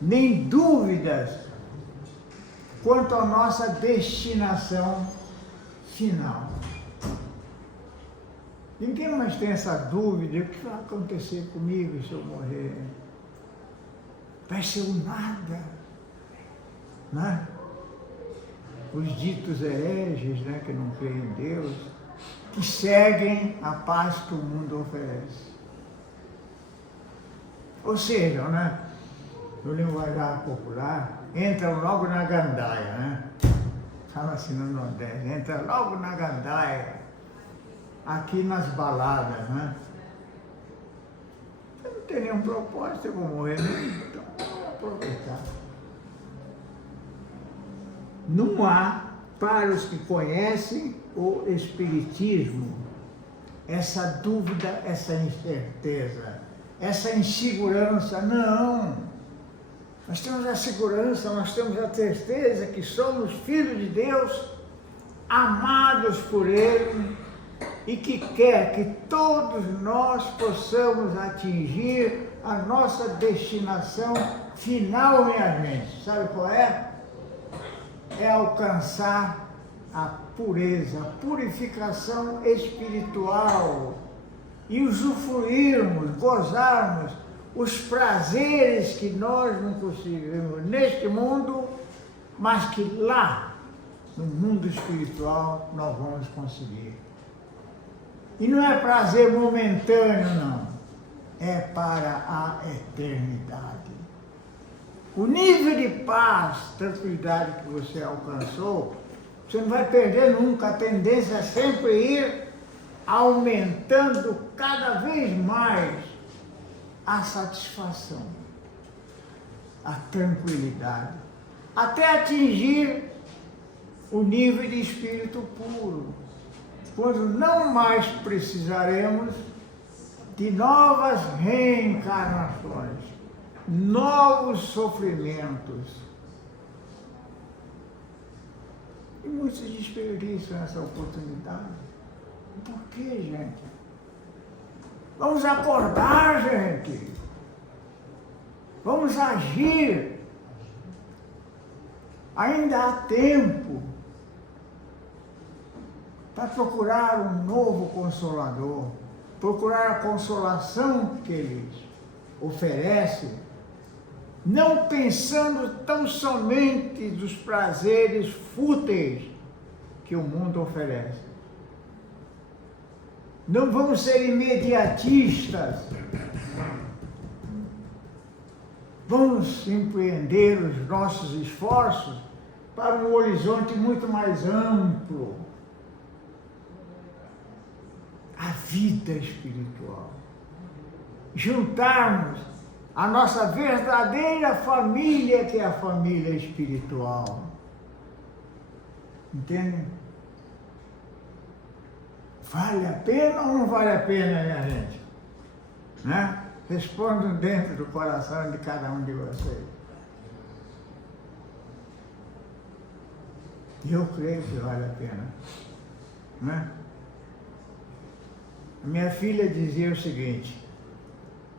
nem dúvidas quanto à nossa destinação final. Ninguém mais tem essa dúvida: o que vai acontecer comigo se eu morrer? Vai ser um nada, né? Os ditos hereges, né, que não creem em Deus, que seguem a paz que o mundo oferece. Ou seja, né, no linguajar popular, entram logo na gandaia, né? Fala assim no Nordeste, entra logo na gandaia, aqui nas baladas, né? Eu não tenho nenhum propósito, eu vou morrer mesmo, então vou aproveitar. Não há, para os que conhecem o Espiritismo, essa dúvida, essa incerteza, essa insegurança. Não! Nós temos a segurança, nós temos a certeza que somos filhos de Deus, amados por Ele, e que quer que todos nós possamos atingir a nossa destinação final, minha gente. Sabe qual é? É alcançar a pureza, a purificação espiritual e usufruirmos, gozarmos os prazeres que nós não conseguimos neste mundo, mas que lá, no mundo espiritual, nós vamos conseguir. E não é prazer momentâneo, não. É para a eternidade. O nível de paz, tranquilidade que você alcançou, você não vai perder nunca. A tendência é sempre ir aumentando cada vez mais a satisfação, a tranquilidade, até atingir o nível de espírito puro, quando não mais precisaremos de novas reencarnações, novos sofrimentos. E muitos desperdiçam essa oportunidade. Por quê, gente? Vamos acordar, gente. Vamos agir. Ainda há tempo para procurar um novo Consolador, procurar a consolação que Ele oferece, não pensando tão somente dos prazeres fúteis que o mundo oferece. Não vamos ser imediatistas. Vamos empreender os nossos esforços para um horizonte muito mais amplo. A vida espiritual. Juntarmos a nossa verdadeira família, que é a família espiritual. Entende? Vale a pena ou não vale a pena, minha gente? Né? Respondam dentro do coração de cada um de vocês. Eu creio que vale a pena. Né? A minha filha dizia o seguinte: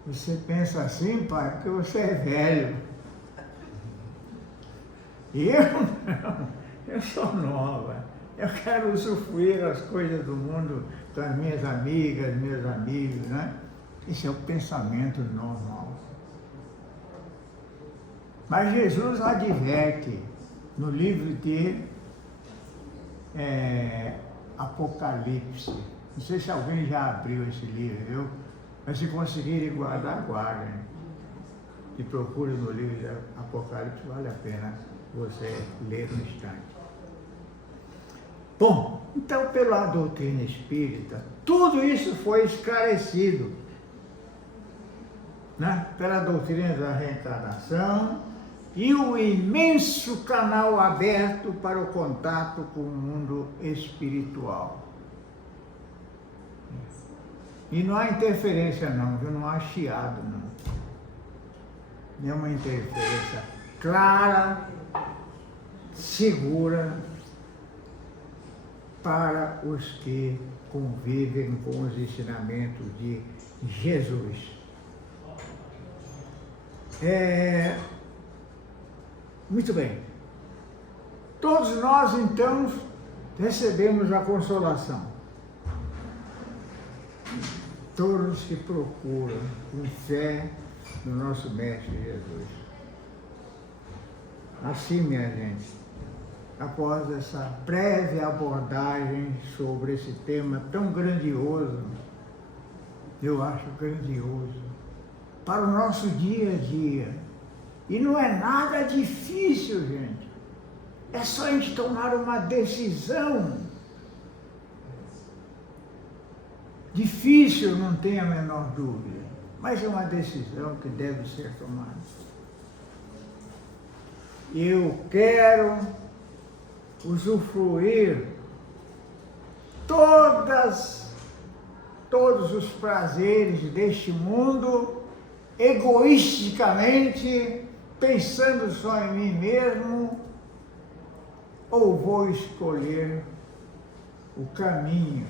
você pensa assim, pai, porque você é velho. E eu não, eu sou nova. Eu quero usufruir as coisas do mundo com as minhas amigas, meus amigos, né? Esse é o pensamento normal. Mas Jesus adverte no livro de Apocalipse. Não sei se alguém já abriu esse livro, viu? Mas se conseguirem guardar, guardem. E procure no livro de Apocalipse, vale a pena você ler no instante. Bom, então pela doutrina espírita, tudo isso foi esclarecido, né? Pela doutrina da reencarnação e o imenso canal aberto para o contato com o mundo espiritual. E não há interferência não, viu? Não há chiado não. É uma interferência clara, segura, para os que convivem com os ensinamentos de Jesus. Muito bem. Todos nós, então, recebemos a consolação. Todos que procuram com fé no nosso Mestre Jesus. Assim, minha gente, após essa breve abordagem sobre esse tema tão grandioso, eu acho grandioso, para o nosso dia a dia. E não é nada difícil, gente. É só a gente tomar uma decisão. Difícil, não tenho a menor dúvida, mas é uma decisão que deve ser tomada. Eu quero usufruir todos os prazeres deste mundo, egoisticamente, pensando só em mim mesmo, ou vou escolher o caminho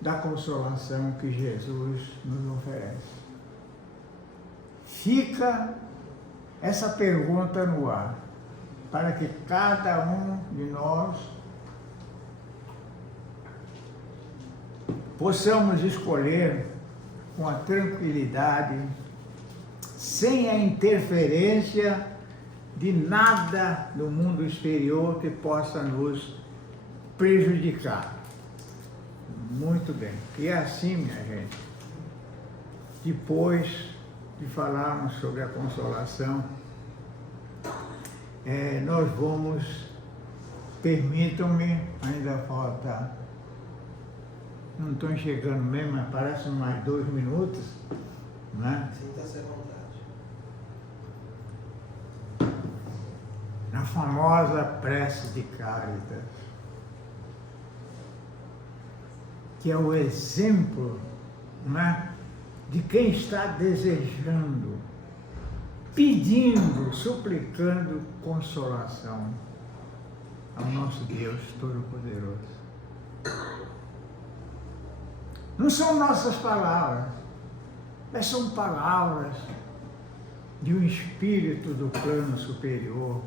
da consolação que Jesus nos oferece? Fica essa pergunta no ar, para que cada um de nós possamos escolher com a tranquilidade, sem a interferência de nada do mundo exterior que possa nos prejudicar. Muito bem. E assim, minha gente, depois de falarmos sobre a consolação, nós vamos, permitam-me, ainda falta, não estou enxergando mesmo, mas parece mais 2 minutos, né? Sinta-se à vontade. Na famosa prece de Cáritas, que é o exemplo, né, de quem está desejando, pedindo, suplicando consolação ao nosso Deus Todo-Poderoso. Não são nossas palavras, mas são palavras de um espírito do plano superior.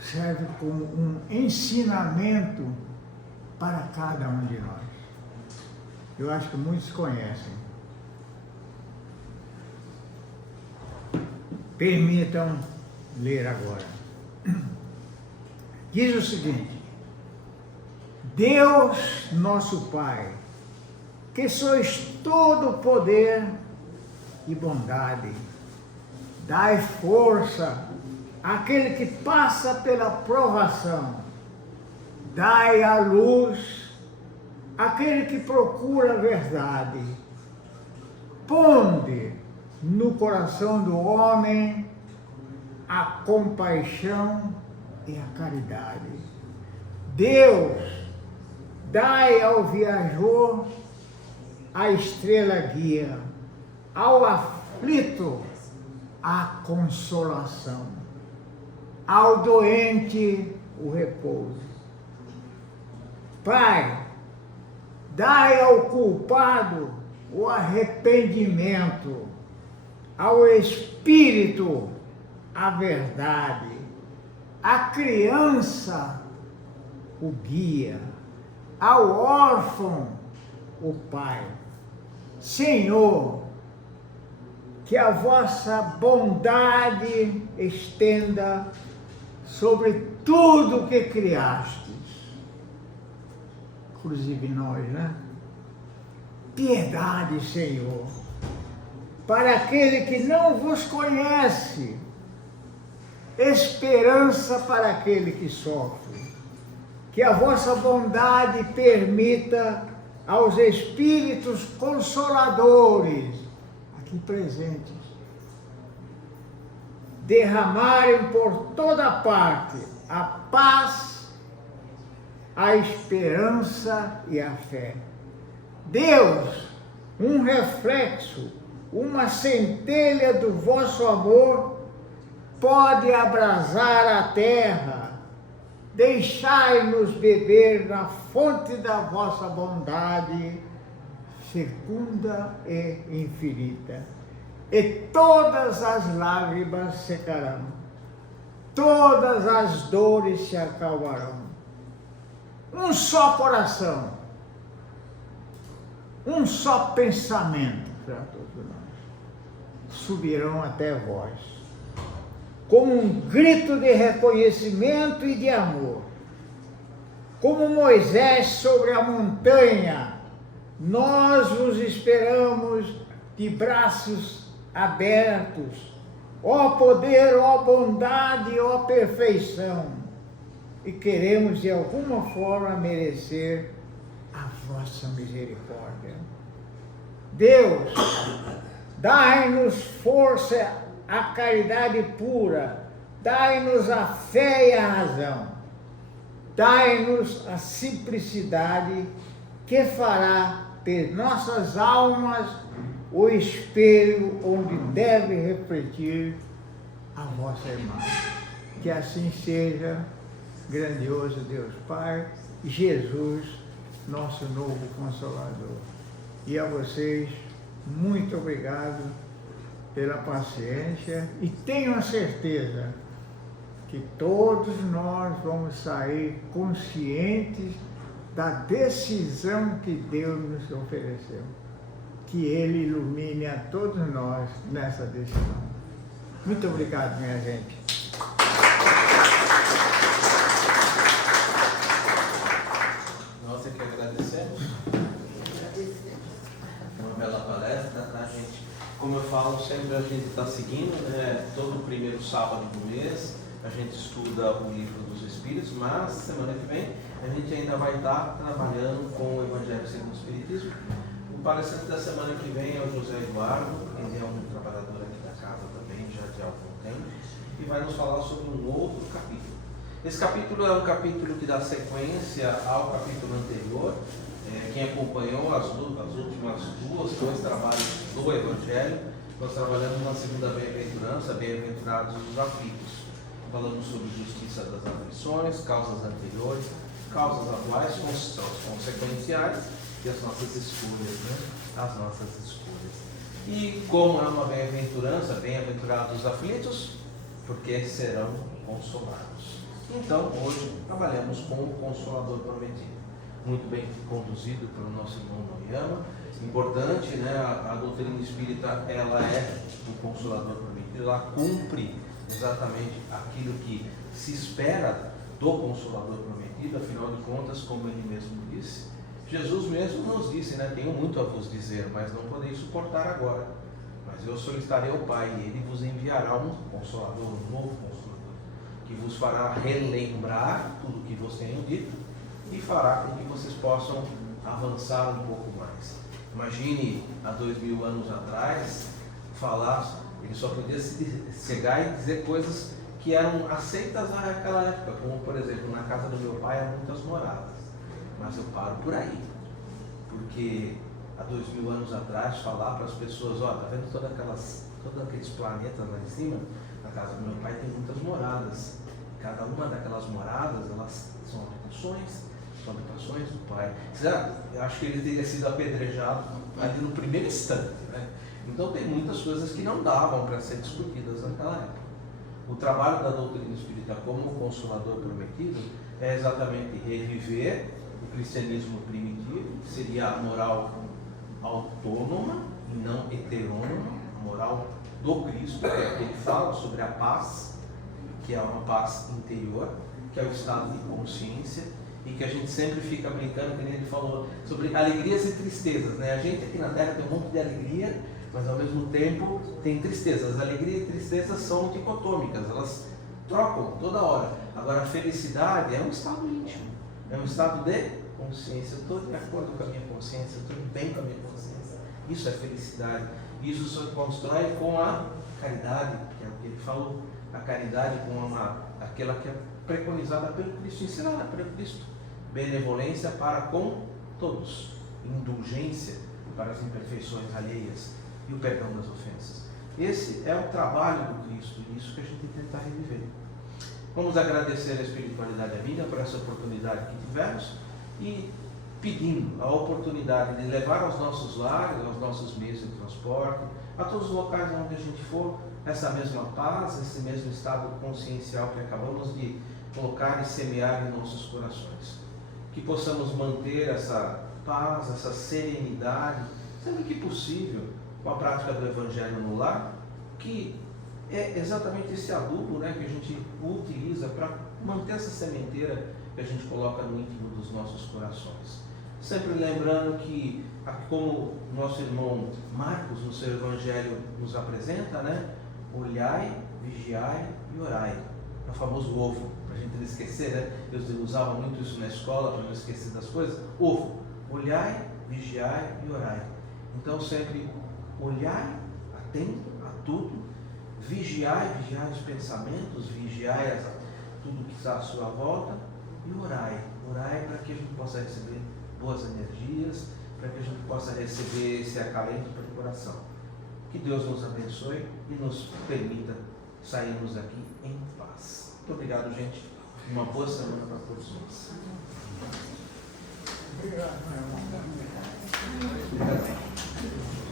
Serve como um ensinamento para cada um de nós. Eu acho que muitos conhecem. Permitam ler agora. Diz o seguinte: Deus, nosso Pai, que sois todo poder e bondade, dai força àquele que passa pela provação, dai a luz àquele que procura a verdade, ponde no coração do homem a compaixão e a caridade. Deus, dai ao viajor a estrela guia, ao aflito a consolação, ao doente o repouso. Pai, dai ao culpado o arrependimento, ao espírito a verdade, à criança o guia, ao órfão o pai. Senhor, que a vossa bondade estenda sobre tudo que criastes, inclusive nós, né? Piedade, Senhor, para aquele que não vos conhece, esperança para aquele que sofre. Que a vossa bondade permita aos espíritos consoladores aqui presentes derramarem por toda parte a paz, a esperança e a fé. Deus, um reflexo, uma centelha do vosso amor pode abrasar a terra. Deixai-nos beber na fonte da vossa bondade fecunda e infinita. e todas as lágrimas secarão, todas as dores se acalmarão. Um só coração, um só pensamento para todos nós subirão até vós, como um grito de reconhecimento e de amor. Como Moisés sobre a montanha, nós vos esperamos de braços abertos, ó poder, ó bondade, ó perfeição, e queremos de alguma forma merecer a vossa misericórdia. Deus, dai-nos força, a caridade pura, dai-nos a fé e a razão, dai-nos a simplicidade que fará de nossas almas o espelho onde deve refletir a vossa imagem. Que assim seja, grandioso Deus Pai, Jesus, nosso novo Consolador. E a vocês, muito obrigado pela paciência e tenho a certeza que todos nós vamos sair conscientes da decisão que Deus nos ofereceu. Que Ele ilumine a todos nós nessa decisão. Muito obrigado, minha gente. Nós é que agradecemos. Uma bela palestra, tá, gente? Como eu falo, sempre a gente está seguindo, né? Todo primeiro sábado do mês a gente estuda o Livro dos Espíritos, mas semana que vem a gente ainda vai estar trabalhando com o Evangelho segundo o Espiritismo. O palestrante da semana que vem é o José Eduardo, ele é um trabalhador aqui da casa também, já de algum tempo, e vai nos falar sobre um outro capítulo. Esse capítulo é um capítulo que dá sequência ao capítulo anterior. Quem acompanhou as últimas dois trabalhos do Evangelho, nós trabalhamos na segunda bem-aventurança, bem-aventurados os aflitos. Falamos sobre justiça das aflições, causas anteriores, causas atuais, consequenciais e as nossas escolhas, né? As nossas escolhas. E como é uma bem-aventurança, bem-aventurados os aflitos, porque serão consolados. Então, hoje, trabalhamos com o Consolador Prometido. Muito bem conduzido pelo nosso irmão Noyama. Importante, né? A doutrina espírita, ela é o Consolador Prometido, ela cumpre exatamente aquilo que se espera do Consolador Prometido. Afinal de contas, como ele mesmo disse, Jesus mesmo nos disse, né? Tenho muito a vos dizer, mas não podeis suportar agora. Mas eu solicitarei ao Pai, e Ele vos enviará um Consolador, um novo Consolador, que vos fará relembrar tudo o que vos tenho dito e fará com que vocês possam avançar um pouco mais. Imagine, há 2000 anos atrás, falar, ele só podia chegar e dizer coisas que eram aceitas naquela época, como, por exemplo, na casa do meu pai há muitas moradas. Mas eu paro por aí, porque há 2000 anos atrás, falar para as pessoas, ó, tá vendo todos aqueles planetas lá em cima? Na casa do meu pai tem muitas moradas. Cada uma daquelas moradas, elas são habitações do Pai. Eu acho que ele teria sido apedrejado ali no primeiro instante, né? Então tem muitas coisas que não davam para ser discutidas naquela época. O trabalho da doutrina espírita como Consolador Prometido é exatamente reviver o cristianismo primitivo, que seria a moral autônoma e não heterônoma, a moral do Cristo, que é que ele fala sobre a paz, que é uma paz interior, que é o estado de consciência, e que a gente sempre fica brincando, que nem ele falou, sobre alegrias e tristezas, né? A gente aqui na Terra tem um monte de alegria, mas ao mesmo tempo tem tristezas. Alegria e tristeza são dicotômicas, elas trocam toda hora. Agora a felicidade é um estado íntimo, é um estado de consciência. Eu estou de acordo com a minha consciência, eu estou bem com a minha consciência. Isso é felicidade. Isso se constrói com a caridade, que é o que ele falou. A caridade com aquela que é preconizada pelo Cristo, ensinada pelo Cristo. Benevolência para com todos, indulgência para as imperfeições alheias e o perdão das ofensas. Esse é o trabalho do Cristo, e isso que a gente tenta reviver. Vamos agradecer a espiritualidade amiga por essa oportunidade que tivemos e pedindo a oportunidade de levar aos nossos lares, aos nossos meios de transporte, a todos os locais onde a gente for, essa mesma paz, esse mesmo estado consciencial que acabamos de colocar e semear em nossos corações. Que possamos manter essa paz, essa serenidade, sempre que possível, com a prática do Evangelho no lar, que é exatamente esse adubo, né, que a gente utiliza para manter essa sementeira que a gente coloca no íntimo dos nossos corações. Sempre lembrando que, como nosso irmão Marcos, no seu Evangelho, nos apresenta, né, olhai, vigiai e orai. É o famoso ovo, para a gente não esquecer, né? Deus usava muito isso na escola, para não esquecer das coisas. Ovo, olhai, vigiai e orai. Então sempre olhai, atento a tudo, vigiai os pensamentos, vigiai tudo que está à sua volta e orai para que a gente possa receber boas energias, para que a gente possa receber esse acalento para o coração. Que Deus nos abençoe e nos permita sairmos daqui em paz. Muito obrigado, gente. Uma boa semana para todos nós. Obrigado. Obrigado.